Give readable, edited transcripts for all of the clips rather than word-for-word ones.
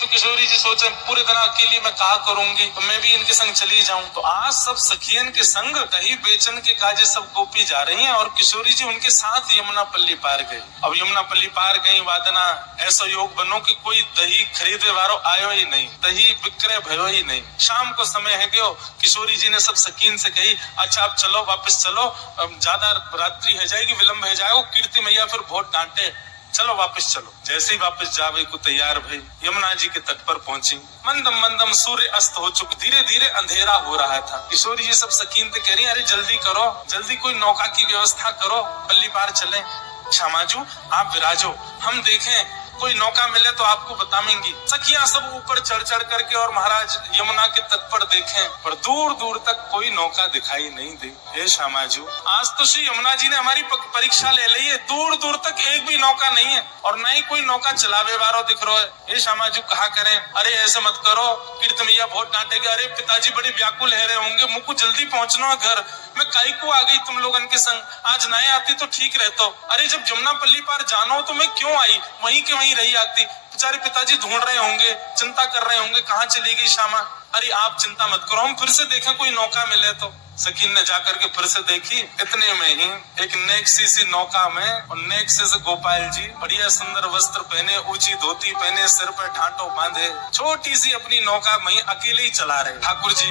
तो किशोरी जी सोचे पूरे दिन अकेली मैं कहा करूंगी, तो मैं भी इनके संग चली जाऊं। तो आज सब सखियन के संग दही बेचन के काजे सब गोपी जा रही हैं और किशोरी जी उनके साथ यमुना पल्ली पार गई। अब यमुना पल्ली पार गई, वादना ऐसा योग बनो कि कोई दही खरीदे वारो आयो ही नहीं, दही विक्रय भयो ही नहीं। शाम को समय है गयो, किशोरी जी ने सब सखीन से कही अच्छा अब चलो, वापस चलो, ज्यादा रात्रि है जाएगी, विलम्ब है जाएगा, कीर्ति मैया फिर बहुत डांटे, चलो वापस चलो। जैसे ही वापस जावे को तैयार भई, यमुना जी के तट पर पहुंची। मंदम मंदम सूर्य अस्त हो चुका, धीरे धीरे अंधेरा हो रहा था। किशोरी जी सब सकीन से कह रही अरे जल्दी करो, जल्दी कोई नौका की व्यवस्था करो, पल्ली पार चले। श्यामाजू आप विराजो, हम देखें कोई नौका मिले तो आपको बताएंगी। सखियां सब ऊपर चढ़ चढ़ करके और महाराज यमुना के तट पर देखें, पर दूर दूर तक कोई नौका दिखाई नहीं दी। हे श्यामाजू, आज तो श्री यमुना जी ने हमारी परीक्षा ले ली है, दूर दूर तक एक भी नौका नहीं है और न ही कोई नौका चलावे वारो दिख रहा है। हे श्यामाजू कहा करें, अरे ऐसे मत करो, कीर्ति मैया बहुत डांटेगी। अरे पिताजी बड़े व्याकुल है रहे होंगे, मुझको जल्दी पहुंचना है घर, मैं काई को आ गई तुम लोगन के संग, आज नए आती तो ठीक रहता। अरे जब जमुना पल्ली पार जाना हो तो मैं क्यों आई, वहीं के वहीं रही आती। बेचारे पिताजी ढूंढ रहे होंगे, चिंता कर रहे होंगे, कहाँ चली गई श्यामा। अरे आप चिंता मत करो, हम फिर से देखें कोई नौका मिले तो। सकीन ने जाकर के फिर से देखी, इतने में ही एक नेक्सी सी नौका में, और नेक्सी से गोपाल जी बढ़िया सुंदर वस्त्र पहने, ऊंची धोती पहने, सिर पर ठाटो बांधे, छोटी सी अपनी नौका वहीं अकेले ही चला रहे। ठाकुर जी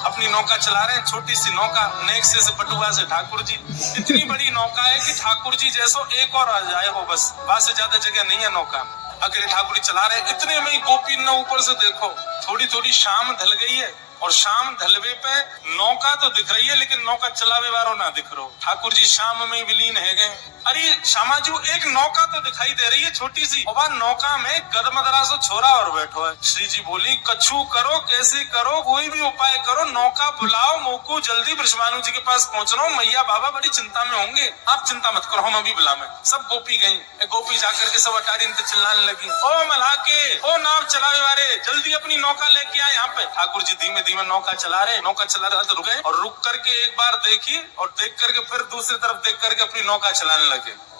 अपनी नौका चला रहे हैं, छोटी सी नौका, नेक्सी से बटुआ से ठाकुर जी। इतनी बड़ी नौका है कि ठाकुर जी जैसो एक और आ जाए वो, बस वहां से ज्यादा जगह नहीं है नौका में। अकेले ठाकुर जी चला रहे, इतने में ही गोपी ने ऊपर से देखो, थोड़ी थोड़ी शाम ढल गई है और शाम ढलवे पे नौका तो दिख रही है लेकिन नौका चलावे वालों ना दिख रहा। ठाकुर जी शाम में विलीन है गए। अरे श्यामाजू एक नौका तो दिखाई दे रही है छोटी सी, और वह नौका में गदमदरा सो छोरा और बैठो है। श्री जी बोली कछु करो, कैसे करो, कोई भी उपाय करो, नौका बुलाओ, मोकू जल्दी ब्रह्मानु जी के पास पहुंचना हूँ, मैया बाबा बड़ी चिंता में होंगे, आप चिंता मत करो, हम अभी बुलावे। सब गोपी गयी, गोपी जाकर के सब अटारी चिल्लाने लगी, ओ मलाके, ओ नाव चलावे वाले, जल्दी अपनी नौका लेके आए यहाँ पे। ठाकुर जी धीमे धीमे नौका चला रहे, नौका चला रहे तो रुके, और रुक करके एक बार देखी और देख करके फिर दूसरी तरफ देख करके अपनी नौका चलाने लगे।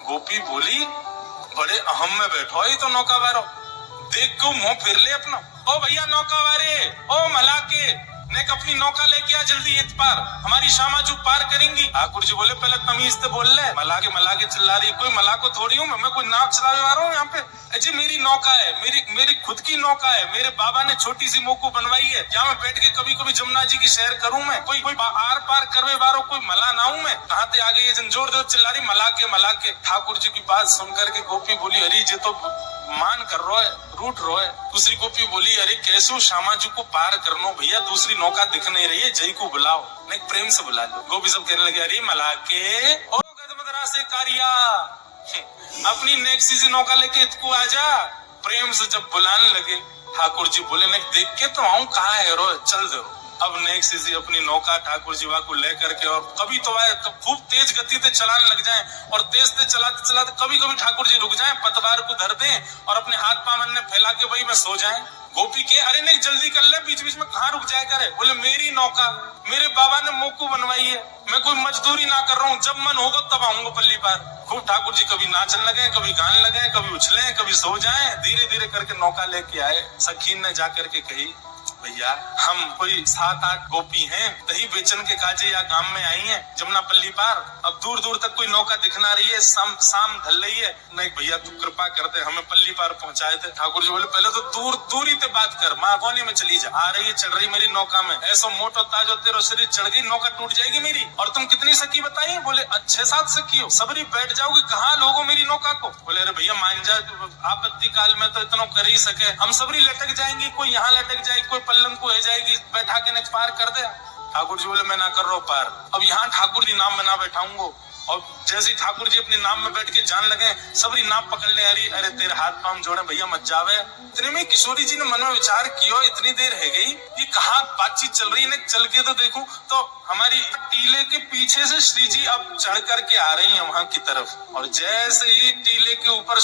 गोपी बोली बड़े अहम में बैठो ही तो नौका वारो, देख क्यों मुंह फिर ले अपना। ओ भैया नौका वारे, ओ मलाके, ने अपनी नौका लेके आ जल्दी, इत पार हमारी श्यामाजू पार करेंगी। ठाकुर जी बोले पहले तमीज से बोल ले, मलाके चिल्ला रही, कोई मलाको थोड़ी हूँ मैं कोई नाव चलाने वाला हूँ यहाँ पे। अजी मेरी नौका है, मेरी खुद की नौका है, मेरे बाबा ने छोटी सी मोकू बनवाई है, जहाँ मैं बैठ के कभी कभी जमुना जी की सैर करूँ मैं, कोई आर पार करवे वारो कोई मला ना हूँ मैं। कहाँ से आ गई ये जोर जोर चिल्ला रही मलाके। ठाकुर जी की बात सुनकर के गोपी बोली अरे ये तो मान कर रो है, रूठ रो है। दूसरी गोपी बोली अरे कैसे श्यामाजू को पार करनो भैया, दूसरी नौका दिख नहीं रही है, जय को बुलाओ, नहीं प्रेम से बुला लो। गोपी सब कहने लगे अरे मलाके, ओ गदमदरा से कारिया, अपनी नेक्सी सी नौका लेके इतको आजा। प्रेम से जब बुलाने लगे, ठाकुर जी बोले मैं देख के तो आऊं, कहाँ है रो, चल दो। अब नेक्सी सी अपनी नौका ठाकुर जी को लेकर के, और कभी तो आए तो खूब तेज गति से चलाने लग जाएं, और तेज से चलाते चलाते कभी कभी ठाकुर जी रुक जाएं, पतवार को धर दें और अपने हाथ पामन ने फैला के वही में सो जाएं। गोपी के अरे नहीं जल्दी कर ले, बीच बीच में कहाँ रुक जाए करे। बोले मेरी नौका, मेरे बाबा ने मोकू बनवाई है, मैं कोई मजदूरी ना कर रहा हूँ, जब मन होगा तब आऊंगा पल्ली पार। खूब ठाकुर जी कभी नाचने लगे, कभी गाने लगे, कभी उछले, कभी सो जाएं। धीरे धीरे करके नौका लेके आए। सखीन ने जाकर के कही भैया हम कोई 7-8 गोपी हैं, दही बेचन के काजे या गांव में आई हैं जमुना पल्ली पार, अब दूर दूर तक कोई नौका दिखना रही है, शाम ढल रही है, नहीं भैया तू कृपा करते हमें पल्ली पार पहुंचाए थे। ठाकुर जी बोले पहले तो दूरी से बात कर, माँ कोने में चली जा, आ रही है चढ़ रही मेरी नौका में, ऐसा मोटो ताजो तेरो शरीर चढ़ गई, नौका टूट जाएगी मेरी। और तुम कितनी सखी बताई? बोले 6-7 सखी हो, सबरी बैठ जाओगे, कहाँ लोगो मेरी नौका को। बोले अरे भैया मान जा, आपत्ति काल में तो इतना कर ही सके, हम सबरी लटक जाएंगी, कोई यहाँ लटक जाएगी, कोई पल्लम को है जाएगी, बैठा के नेक्स्ट पार कर दे। ठाकुर जी बोले मैं ना कर रहा हूँ पार, अब यहाँ ठाकुर जी नाम में ना बैठाऊंगा। और जैसे ठाकुर जी अपने नाम में बैठ के जान लगे, सबरी नाम पकड़ने आ रही, अरे तेरे हाथ पांव जोड़े भैया मत जावे। इतने में किशोरी जी ने मन में विचार किया, इतनी देर है गई, ये कहाँ बातचीत चल रही है, चल के तो देखूं, तो हमारी टीले के पीछे से श्री जी अब चढ़ करके आ रही है वहां की तरफ, और जैसे ही टीले के ऊपर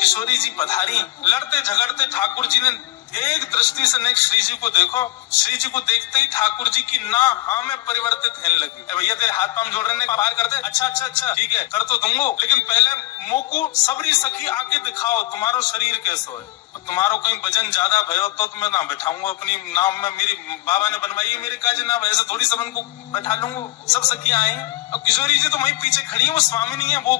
किशोरी जी पधारी, लड़ते झगड़ते ठाकुर जी ने एक दृष्टि से नेक श्री जी को देखो, श्री जी को देखते ही ठाकुर जी की ना हाँ में परिवर्तित होने लगी। भैया तेरे हाथ पांव जोड़ रहे हैं, पार कर दे। अच्छा ठीक है कर तो दूंगो, लेकिन पहले मोकू सबरी सखी आके दिखाओ तुम्हारो शरीर कैसो है। तुम्हारो कहीं वजन ज्यादा भयो तो मैं ना बैठाऊंगा अपनी नाव में, मेरी बाबा ने बनवाई है मेरे काज नाव, ऐसे थोड़ी सबन को बैठा लूंगा। सब सखियां आई और किशोरी जी तो वहीं पीछे खड़ी है, वो स्वामिनी है, वो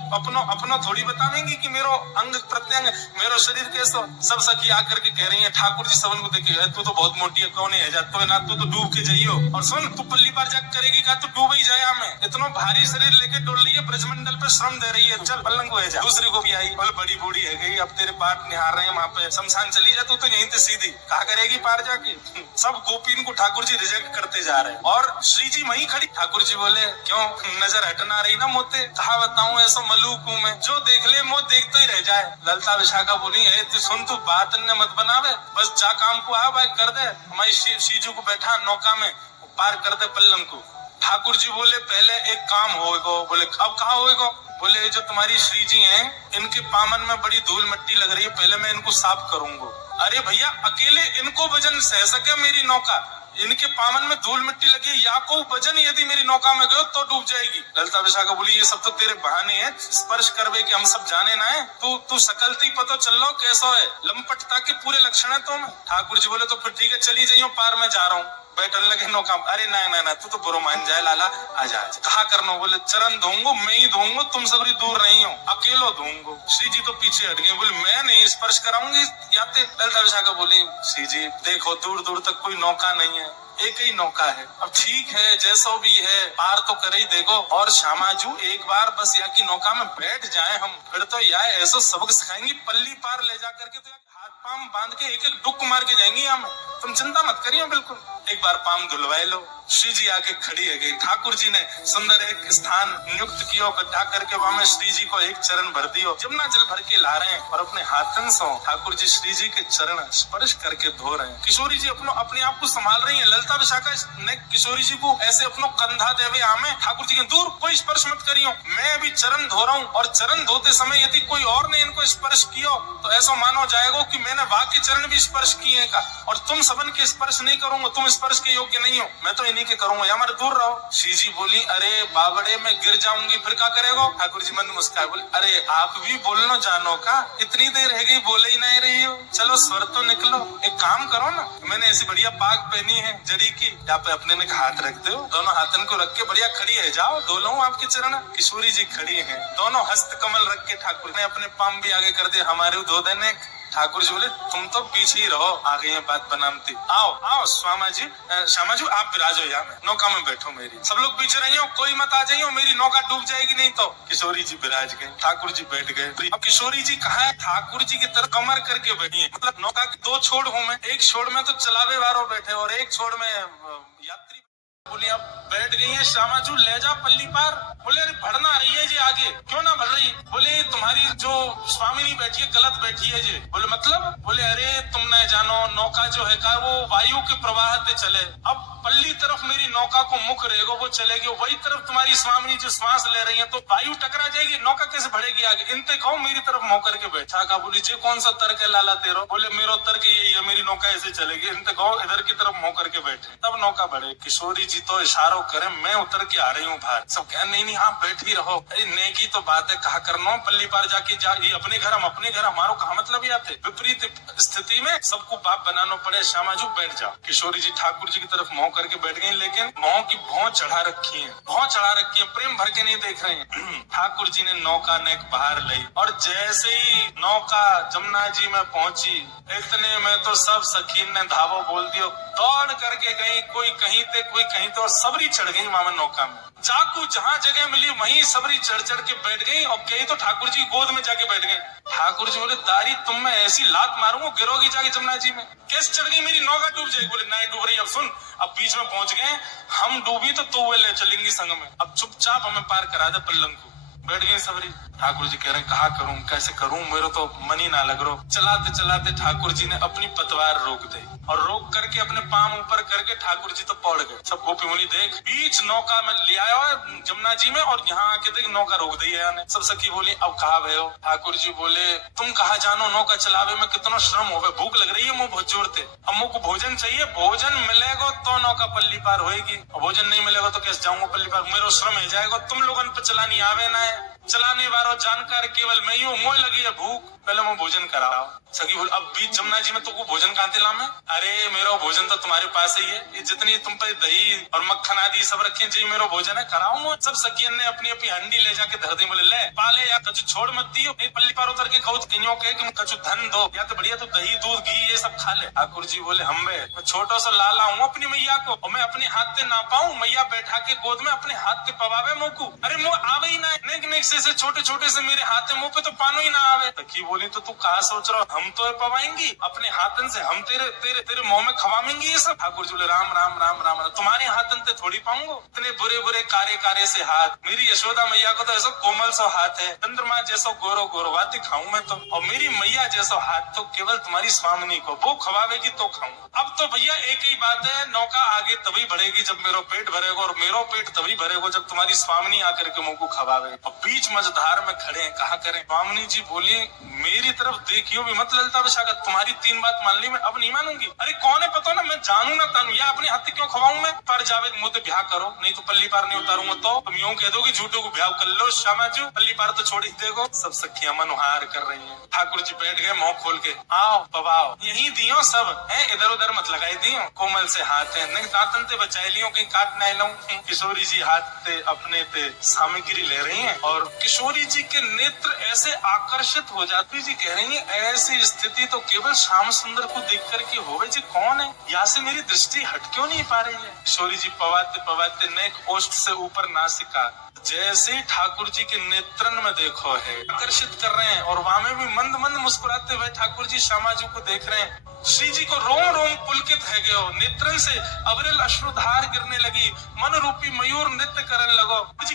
अपना थोड़ी बतावेंगी कि मेरो अंग प्रत्यंग मेरो शरीर कैसो। सब सखियां आकर के कह रही है ठाकुर जी सबन को देखे, तू तो बहुत मोटी है, कौन है जा तो ना, तू तो डूब के जाइयो। और सुन तू पल्ली पार जाग करेगी का, तू डूब ही जाए हमें, इतना भारी शरीर लेके डोल रही है, ब्रजमंडल पे श्रम दे रही है, चल पलंग को है जा। दूसरी को भी आई, बोले बड़ी बूढ़ी है गई, अब तेरे पाठ निहार रहे हैं वहाँ पे, शमशान चली जा, तू तो यहीं से सीधी कहा करेगी पार जाके। सब गोपीन को ठाकुर जी रिजेक्ट करते जा रहे हैं और श्री जी वहीं खड़ी। ठाकुर जी बोले क्यों नजर हटना रही ना मोते, कहा बताऊं ऐसा मलूक हूँ मैं, जो देख ले मो देखते ही रह जाए। ललता विशाखा बोली है तू सुन, तू बात न मत बनावे, बस जा काम को आ भाई कर दे, हमारी श्रीजू को बैठा नौका में पार कर दे पल्लम को। ठाकुर जी बोले पहले एक काम होएगा। बोले अब कहा होएगा? बोले जो तुम्हारी श्री जी हैं इनके पामन में बड़ी धूल मिट्टी लग रही है, पहले मैं इनको साफ करूंगा। अरे भैया अकेले इनको वजन सह सके मेरी नौका, इनके पामन में धूल मिट्टी लगी, या को वजन यदि मेरी नौका में गयो तो डूब जाएगी। ललिता विशाखा बोली ये सब तो तेरे बहाने हैं, स्पर्श करवे के हम सब जाने ना है, तू सकलती पता चल लो कैसा है, लंपटता के पूरे लक्षण है तुम। ठाकुर जी बोले तो फिर ठीक है चली जाइयो, पार में जा रहा हूँ, बैठने लगे नौका। अरे ना तू तो बुरो मान जाए लाला, आजा आजा। कहा करना? बोले चरण धोऊंगो, मैं ही धोऊंगो, तुम सबरी दूर नहीं हो, अकेलो धोऊंगो। श्री जी तो पीछे हट गए, बोले मैं नहीं स्पर्श कराऊंगी याते। ललिता विशाखा बोली श्री जी देखो दूर दूर तक कोई नौका नहीं है, एक ही नौका है, अब ठीक है जैसो भी है पार तो कर ही देखो। और श्यामाजू एक बार बस यहाँ की नौका में बैठ जाए हम, फिर तो यहाँ ऐसा सबक सिखाएंगी, पल्ली पार ले जा करके तो हाथ पाम बांध के एक एक डुक मार के जाएंगी हम, तुम चिंता मत करियो बिल्कुल। एक बार पाम धुलवाए लो। श्री जी आके खड़ी है गई। ठाकुर जी ने सुंदर एक स्थान नियुक्त किया, गड्ढा करके वहां में श्री जी को एक चरण भर दियो, जमुना जल भर के ला रहे हैं और अपने हाथन से ठाकुर जी श्री जी के चरण स्पर्श करके धो रहे हैं। किशोरी जी अपने आप को संभाल रही है। ललिता विशाखा ने किशोरी जी को ऐसे अपनो कंधा देवे आमे, ठाकुर जी के दूर कोई स्पर्श मत करियो, मैं अभी चरण धो रहा हूँ। और चरण धोते समय यदि कोई और ने इनको स्पर्श किया तो ऐसा मानो जाएगा कि मैंने वाह के चरण भी स्पर्श किए का, और तुम सबन के स्पर्श नहीं करूंगा, तुम स्पर्श के योग्य नहीं हो, मैं तो इन्हीं के करूंगा, या हमारे दूर रहो। श्री जी बोली अरे बाबड़े में गिर जाऊंगी फिर क्या करेगा? ठाकुर जी मन मुस्काए बोले अरे आप भी बोलना जानो का, इतनी देर रह गई बोले ही नहीं रही हो, चलो स्वर तो निकलो, एक काम करो ना, मैंने ऐसी बढ़िया पाग पहनी है जड़ी की, यहाँ पे अपने में हाथ रख दो, दोनों हाथन को रख के बढ़िया खड़ी है, जाओ धो लो आपके चरण। किशोरी जी खड़ी है, दोनों हस्त कमल रख के ठाकुर ने अपने पाम भी आगे कर दिए, हमारे धो देने। ठाकुर जी बोले तुम तो पीछे ही रहो, आगे ये बात बनाती, आओ आओ श्यामा जी आप विराजो, यहाँ में नौका में बैठो मेरी, सब लोग पीछे रहियो, कोई मत आ जाइयो, मेरी नौका डूब जाएगी नहीं तो। किशोरी जी विराज गए, ठाकुर जी बैठ गए। अब किशोरी जी कहाँ है? ठाकुर जी की तरफ कमर करके बैठी है, मतलब नौका के दो छोड़ हूँ मैं, एक छोड़ में तो चलावे वालों बैठे और एक छोड़ में यात्री। बोली अब बैठ गई है श्यामाजू, ले जा पल्ली पार। बोले अरे बढ़ना रही है जी आगे, क्यों ना बढ़ रही? बोले तुम्हारी जो स्वामिनी बैठी है गलत बैठी है जी। बोले मतलब? बोले अरे तुम न जानो नौका जो है का वो वायु के प्रवाह पे चले, अब पल्ली तरफ मेरी नौका को मुख रहेगा वो चलेगी, वही तरफ तुम्हारी स्वामिनी जो श्वास ले रही है तो वायु टकरा जाएगी, नौका कैसे बढ़ेगी आगे? इनते कहो मेरी तरफ मुंह करके बैठा का। बोली जे कौन सा तर्क है लाला तेरो? बोले मेरो तर्क यही है, मेरी नौका ऐसे चलेगी, इनते कहो इधर की तरफ मुंह करके बैठे तब नौका बढ़े। किशोरी जी तो इशारों करे मैं उतर के आ रही हूँ बाहर, सब कह नहीं हाँ बैठ ही रहो, अरे नेकी तो बात है, कहा करना पल्ली पार जाके जा, ये अपने घर हम अपने घर, हमारो कहा मतलब ही आते। विपरीत स्थिति में सबको बाप बनाना पड़े, श्यामाजू बैठ जाओ। किशोरी जी ठाकुर जी की तरफ मुंह करके बैठ गई, लेकिन मुंह की भौं चढ़ा रखी है, भौं चढ़ा रखी है, प्रेम भर के नहीं देख रहे हैं। ठाकुर जी ने नौका नेक बाहर लाई और जैसे ही नौका जमुना जी में पहुंची, इतने में तो सब सखीन ने धावो बोल दियो, दौड़ करके गई, कोई कहीं थे कोई कहीं थे, और सबरी चढ़ गई मामन नौका में। चाकू जहाँ जगह मिली वहीं सबरी चढ़ चढ़ के बैठ गई, और कहीं तो ठाकुर जी गोद में जाके बैठ गए। ठाकुर जी बोले दारी तुम में ऐसी लात मारूंगा गिरोगी जाके जमुना जी में, कैसे चढ़ गई मेरी नौका डूब जाएगी? बोले नहीं डूब रही, अब सुन अब बीच में पहुंच गए हम, डूबी तो वे ले चलेंगी संग में, अब चुपचाप हमें पार करा दे पल्लंग को। बैठ गई सबरी। ठाकुर जी कह रहे हैं कहा करूं कैसे करूं, मेरे तो मन ही ना लग रहा। चलाते चलाते ठाकुर जी ने अपनी पतवार रोक दी और रोक करके अपने पांव ऊपर करके ठाकुर जी तो पड़ गए। सब गोपी मुनि देख बीच नौका में ले आया है जमुना जी में, और यहाँ आके देख नौका रोक दी है। सब सखी बोली अब कहा भयो? ठाकुर जी बोले तुम कहा जानो नौका चलावे में कितना श्रम होवे, भूख लग रही है, मुँह बहुत जोर थे, अब मुँह को भोजन चाहिए, भोजन मिलेगा तो नौका पल्ली पार होएगी, भोजन नहीं मिलेगा तो कैसे जाऊंगा पल्ली पार, मेरा श्रम हो जाएगा, तुम लोगन पे चलानी आवे ना है। चलाने वालों जानकार केवल मैं ही हूँ, मोह लगी है भूख, पहले मैं भोजन कराओ। सखी बोल अब बीच जमुना जी में तुमको भोजन कहाँ दिला मैं? अरे मेरा भोजन तो तुम्हारे पास ही है, ये जितनी तुम पे दही और मक्खन आदि सब रखे जी मेरा भोजन है, कराओ मैं। सब सखियन ने अपनी अपनी हंडी ले जाके धर दी, बोले ले पाले या कछु छोड़ मत दियो, नहीं पल्ली पार उतर के खाओ कहीं कहे कि कछु धन दो, या तो बढ़िया तो दही दूध घी ये सब खा ले। ठाकुर जी बोले हम मैं छोटो सा लाला हूँ अपनी मैया को, और मैं अपने हाथ से ना पाऊँ, मैया बैठा के गोद में अपने हाथ से पवावे मोकू, अरे मुँह आवे ही ना, नेक से छोटे छोटे से मेरे हाथ मुंह पे तो पानो ही ना आवे। सखी बोली तो तू कहा सोच रहा, हम तो पवाएंगी अपने हाथन से, हम तेरे तेरे तेरे मुंह में खवाएंगे ये सब। ठाकुर जी बोले राम राम राम राम, तुम्हारे हाथन से थोड़ी पाऊंगा, इतने बुरे बुरे कार्य से हाथ, मेरी यशोदा मैया को तो ऐसा कोमल सा हाथ है, चंद्रमा जैसा गोरो गोरो बात दिखाऊं मैं तो, और मेरी मैया जैसा हाथ तो केवल तुम्हारी स्वामिनी को, वो खवावेगी तो खाऊं। अब तो भैया एक ही बात है, नौका आगे तभी बढ़ेगी जब मेरा पेट भरेगा, और मेरा पेट तभी भरेगा जब तुम्हारी स्वामिनी आकर के मुंह को खवावे। और बीच मझधार में खड़े हैं, कहा करें। स्वामिनी जी बोली मेरी तरफ देखियो भी मत ललता विशाखा, तुम्हारी 3 बात मान ली, मैं अब नहीं मानूंगी। अरे कौन है पता ना, मैं जानू ना तानू, या अपने हाथ क्यों खवाऊं मैं? पर जावे मुंह तो ब्याह करो, नहीं तो पल्ली पार नहीं उतारूंगा, तो तुम यूं कह दो कि झूठो को ब्याह कर लो श्यामाजू, पल्ली पार तो छोड़ ही देगो। सब सखियां मनोहार कर रही है। ठाकुर जी बैठ गए मुंह खोल के, आओ पवाओ, यही दियो सब है, इधर उधर मत लगाई दियो, कोमल से हाथ है, नहीं दातन ते बचाई लियो कहीं काट न लूं। किशोरी जी हाथ ते अपने ते सामग्री ले रही हैं, और किशोरी जी के नेत्र ऐसे आकर्षित हो जाती जी, कह रही है ऐसी स्थिति तो केवल श्याम सुंदर को देख करके होवे जी, कौन है यहाँ से मेरी दृष्टि हट क्यों नहीं पा रही है। किशोरी जी पवाते पवाते नेक ओष्ठ से ऊपर नासिका, जैसे ठाकुर जी के नेत्रन में देखो है आकर्षित कर रहे हैं, और वहां में भी मंद मंद मुस्कुराते हुए ठाकुर जी श्यामा जी को देख रहे हैं। श्री जी को रोम रोम पुलकित है गयो, नेत्रन से अविरल अश्रुधार गिरने लगी, मन रूपी मयूर नृत्य करने लगो जी।